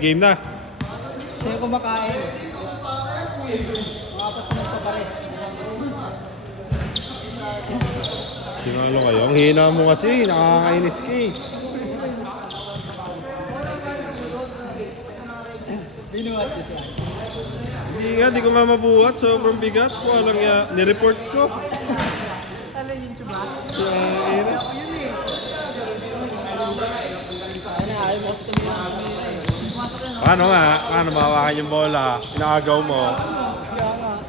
Game na. Siya yung kumakain. Apat na magpapares. Sinalo kayo. Ang hina mo kasi. Nakakainis ka eh. Binuhat ko siya. Hindi nga, di ko nga mabuhat. Sobrang bigat. Walang ya. Nireport ko. Ano yung tuba? Hina. Ayaw mo sa tumira. Paano nga? Paano mahawakan yung bola? Inaagaw mo. Kaya nga.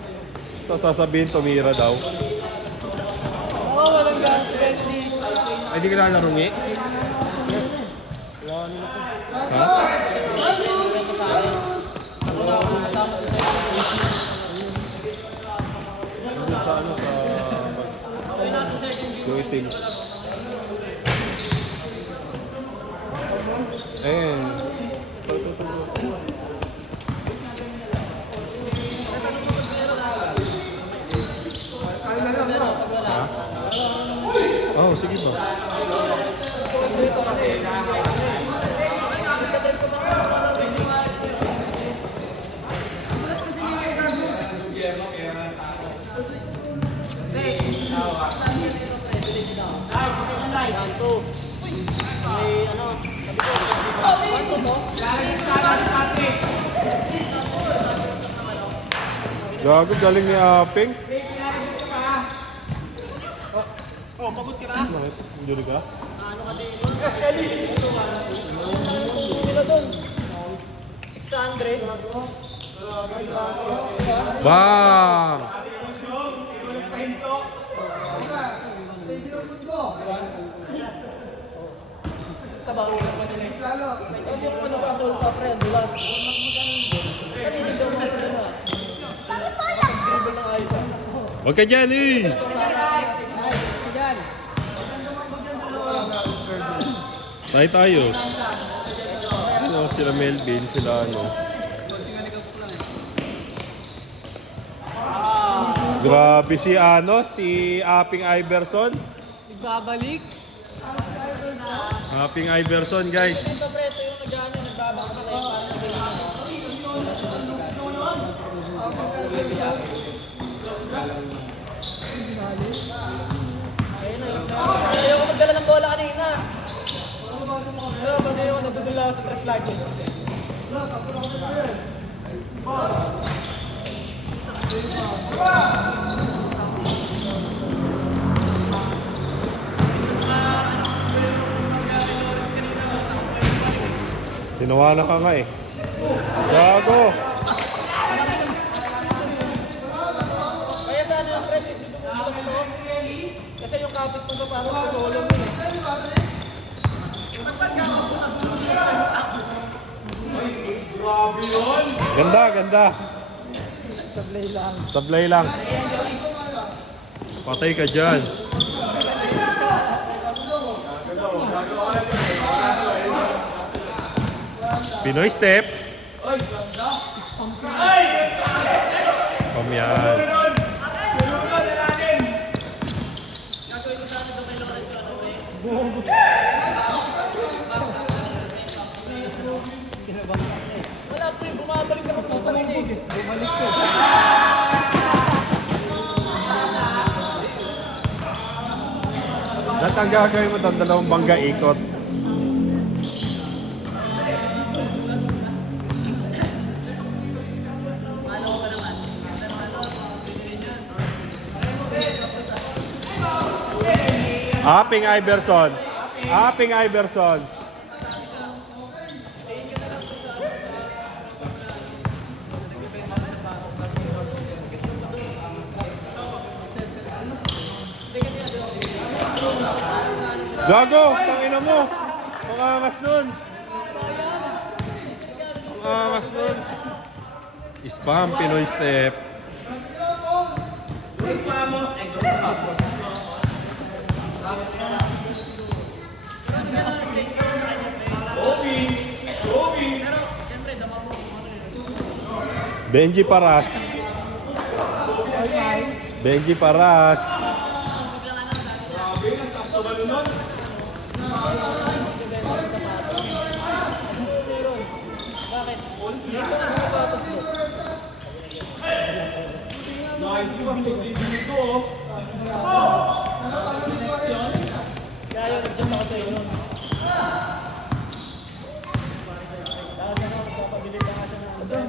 Tapos sasabihin tumira daw. Oo, walang gas. 20. Ay, di ka na larungi? Ha? Kasama sa second. Nandun sa ano sa... Goiting. Ayan. Ha? Oh, sige ba? Gago, galing ni Apeng. Oh, pagod ka na? Bakit? Hindi ka? Ano ka din? Sila doon. 600. Bang! Tabaho naman nila. Tapos yung ano pa, soul pa, pre, dulas. Kanilig daw mga pre na. Dribble ng ayos ah. Huwag ka dyan eh! So, assist na. Diyan. Tayo tayo. Ano, sila Melvin, sila ano. Grabe si ano, si Aping Iverson. Nagbabalik. Aping Iverson, guys. Ito pre, ito yung nag-ano, nagbabalik. Ayaw ko magdala ng bola kanina. Pero kasi ayaw ko nagdudula sa press lagi. Tinawanan ka nga eh. Gago! Kaya sana yung pre, dito mo bukas to. Kasi yung kapit mo sa paros na tulong yun eh. Ganda, ganda. Tablay lang. Sablay lang. Patay ka dyan. Pinoy step. Spam yan. Wala pre, bumabalik ako po paninig. Bumalik siya. Lahat ang gagawin mo doon, dalawang bangga ikot. Aping Iverson. Aping Iverson. Gago! Tangina mo! Pangangas nun! Pangangas nun! Spam, Pinoy step. Benji Paras. Benji Paras. Bakit? Hindi ko ano mapatos mo. Kaya nag-jump ako sa iyo. Tapos ano, magpapabili pa nga siya ng utang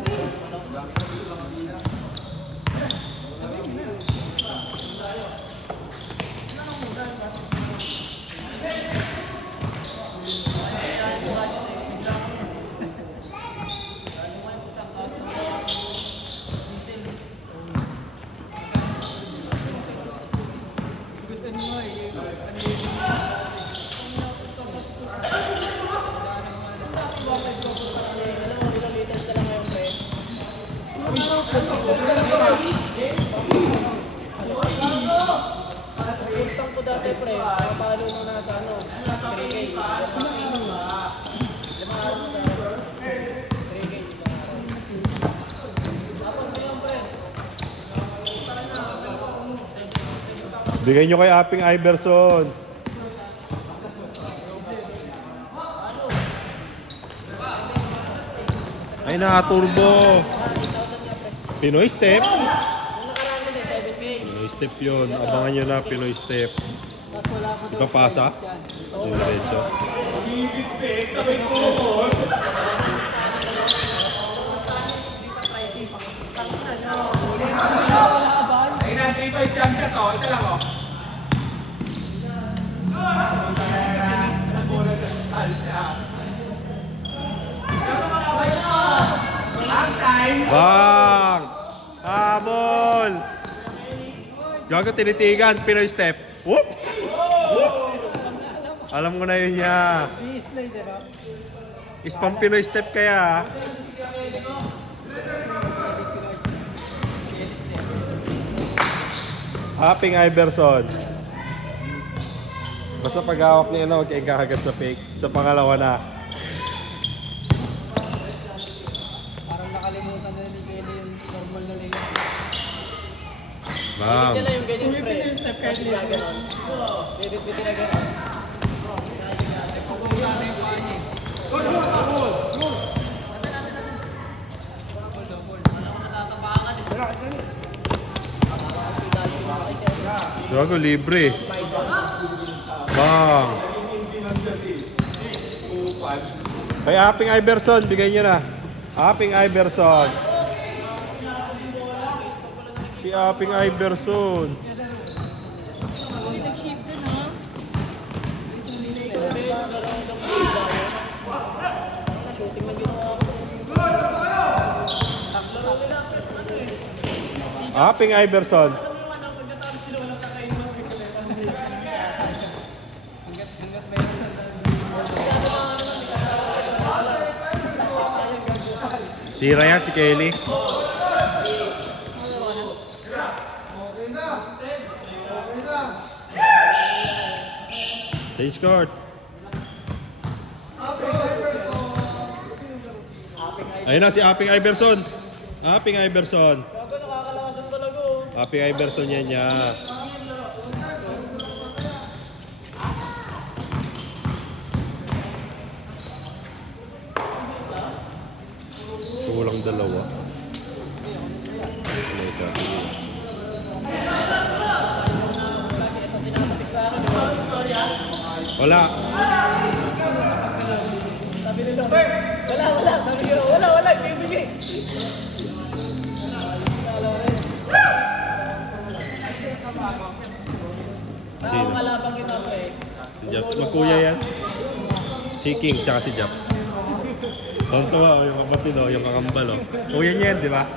ko dati, pre. Nakapalo nung nasa ano, 3K. 5 araw na sa 3K. 5 araw. Tapos ngayon, pre. Bigay nyo kay Aping Iverson. Ay, naka-turbo. 8,000 nga, pre. Pinoy step. Nung nakaraan kasi 7K. Pinoy step yun. Abangan nyo na Pinoy step. Tapos wala ko sa Ipapasa. Diretso. Ay na, 3-5 jump shot to. Isa lang, oh. Bang! Habol! Gago tinitigan. Pinoy step. Whoop! Whoop! Alam ko na yun niya. Islay, di ba? Ispang Pinoy step kaya. Aping Iverson. Basta pag-hawak niya na, huwag kayo kakagat sa fake. Sa pangalawa na. Parang nakalimutan na ni Kelly yung normal na layup. Bang! Hindi na yung ganyan, pre. Kasi gaganon. Bibit-bitin na ganon. Gago, libre. Bang! Kay Aping Iverson, bigay nyo na. Aping Iverson. Si Aping Iverson. Shooting na ginawa ko. Aping Iverson. Tira yan si Kelly. Change court. Ayun na si Aping Iverson. Aping Iverson. Gago, nakakalakasan talaga, oh. Aping Iverson yan niya. Kulang dalawa. Ano isa? Ito tinatatik sa akin, di ba? Wala. Sabi nila, wala. Sabi nila, wala, bibigay. Nakakalabang kita, pre. Si Japs. Magkuya yan. Si King tsaka si Japs. Tonto yung kapatid o, yung kakambal o. Kuya niya yan, di ba?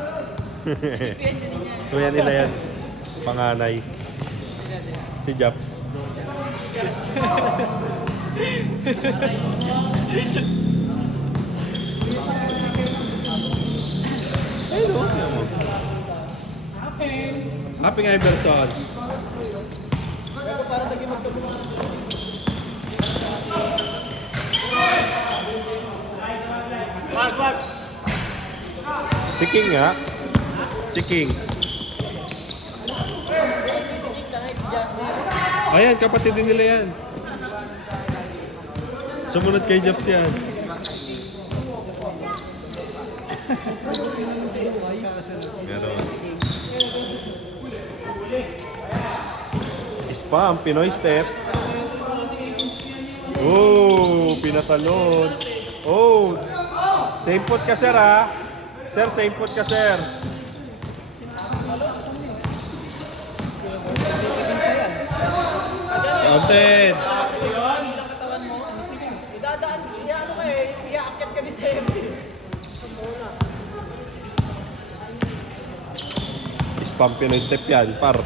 Kuya nila yan. Panganay. Si Japs. Aping Iverson. Gago, parang naging magkabungan sila. Wag. Si King nga. Si King. Si King kahit si Jasmine. Ayan, kapatid din nila yan. Sumunod kay Japs yan. Meron. Spam, Pinoy step. Oh, pinatalon. Oh, same foot ka sir ha. Sir, same foot ka sir. Counted. katawan mo. Idadaan, ano kayo, iaakit ka ni Sir. Spam Pinoy step yan, par.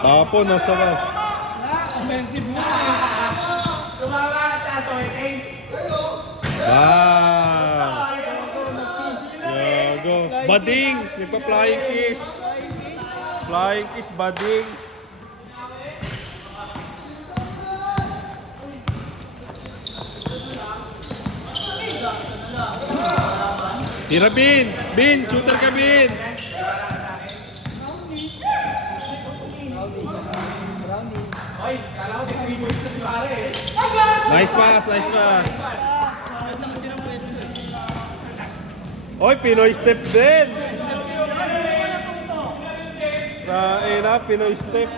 Tapon, nasa ba? Tumawa ka sa sorting. Bang! Gago. Bading! Nagpa-flying kiss. Flying kiss, bading. Tira, Bin! Bin! Shooter ka, Bin! Oy, kala ko may free na si pare. Nice pass, nice pass. Oy, Pinoy step din. Na, Pinoy step.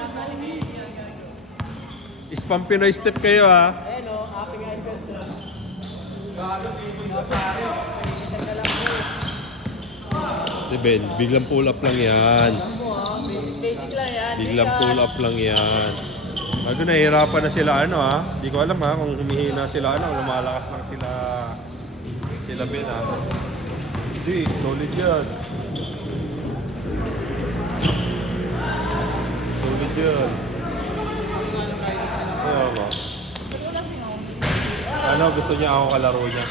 Spam Pinoy step kayo ha. Ayan o, ating Iverson. Si Ben, biglang pull up lang yan. Basic lang yan. Biglang pull up lang yan. Bago nahihirapan na sila ano ha. Di ko alam ha kung humihina sila ano. Lumalakas lang sila Ben ha. Hindi, solid yan. Solid yan. Ayaw mo. Ano, gusto niya ako kalaro niya.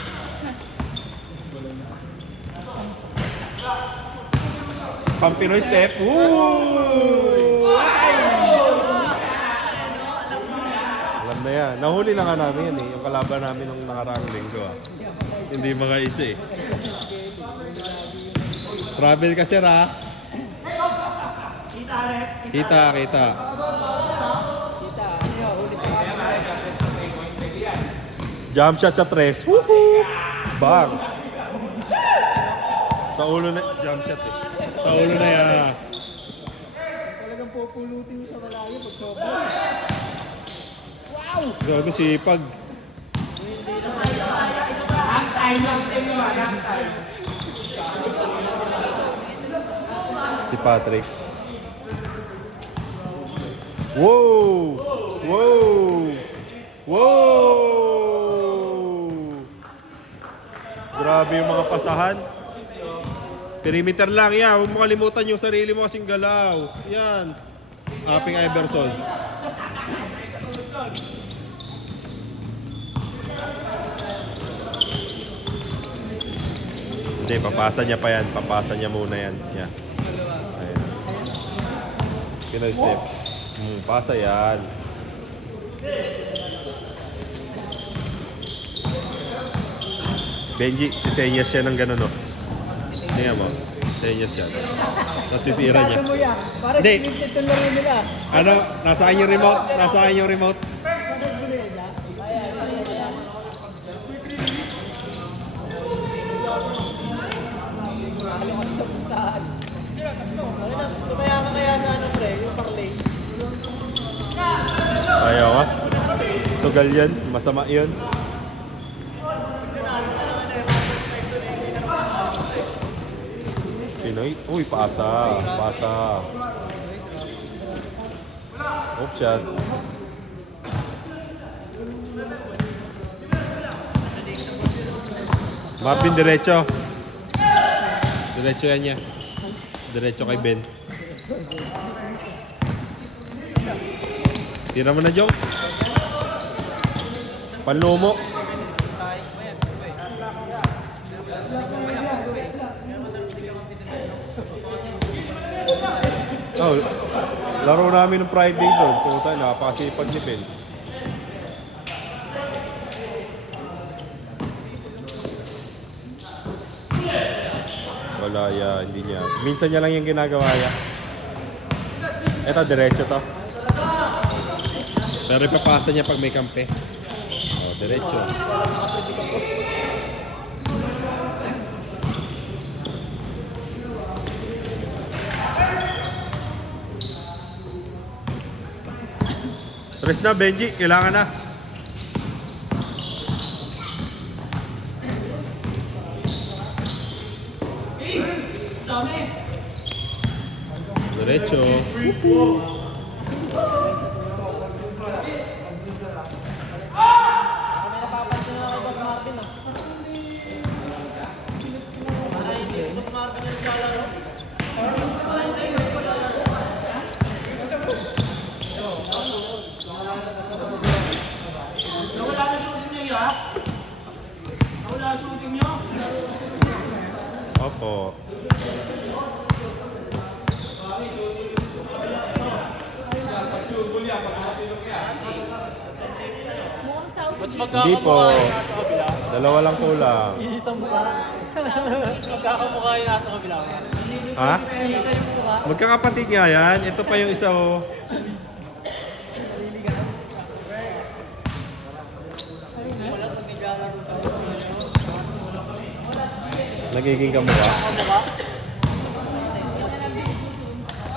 Pang Pinoy step. Woo! Alam na yan. Nahuli na nga namin yan eh. Yung kalaban namin nung nakaraang linggo ah. Hindi mga isa eh. Travel ka sir ah. Kita. Jump shot sa 3. Woohoo! Bang! Sa ulo na, jump shot eh. Sa ulo na yan. Talagang pupulutin mo sa malayo pag sobrang. Gago sipag. Ang time lang tayo, ang time. Si Patrick. Wow! Wow! Wow! Grabe yung mga pasahan. Perimeter lang, yan. Huwag mo kalimutan yung sarili mo kasing galaw. Yan. Aping Iverson. Hindi, papasa niya pa yan. Papasa niya muna yan. Yan. Ayan. Pinoy step. Pasa yan. Benji, sisenyas siya ng gano'n, no? Tingnan mo. Sisenyas siya. Tapos titira niya. Mo yan. Para Hindi. scripted yung laro nila. Ano? Nasaan yung remote? Nasaan yung remote? Tumaya ka kaya sa ano pre, yung parlay. Ayaw ka? Tugal yan. Masama yun. Pinoy? Uy, pasa. Pasa. Hook shot. Marvin, diretso. Diretso yan niya. Diretso kay Ben. Tira mo na, Jong. Panlumo. Oh, laro namin ng Friday zone. Puta, napakasipag ni Ben. wala yan, hindi niya. Minsan niya lang yung ginagawa yan. Eto, diretso to. Pero ipapasa niya pag may kampe. Oh, diretso. Tres na, Benji. Kailangan na. Diretso. May napapansin na kay Boss Marvin ah. Ay, hindi si Boss Marvin yung naglalaro. Nawala na shooting niyo, ha? Nawala na shooting niyo? Opo. Hindi po. Dalawa lang kulang. Isang mukha. Magkakamukha yung nasa kabila. Ha? Isa yung mukha. Magkakapatid nga yan. Ito pa yung isa oh. Nagiging kamukha. Kamukha.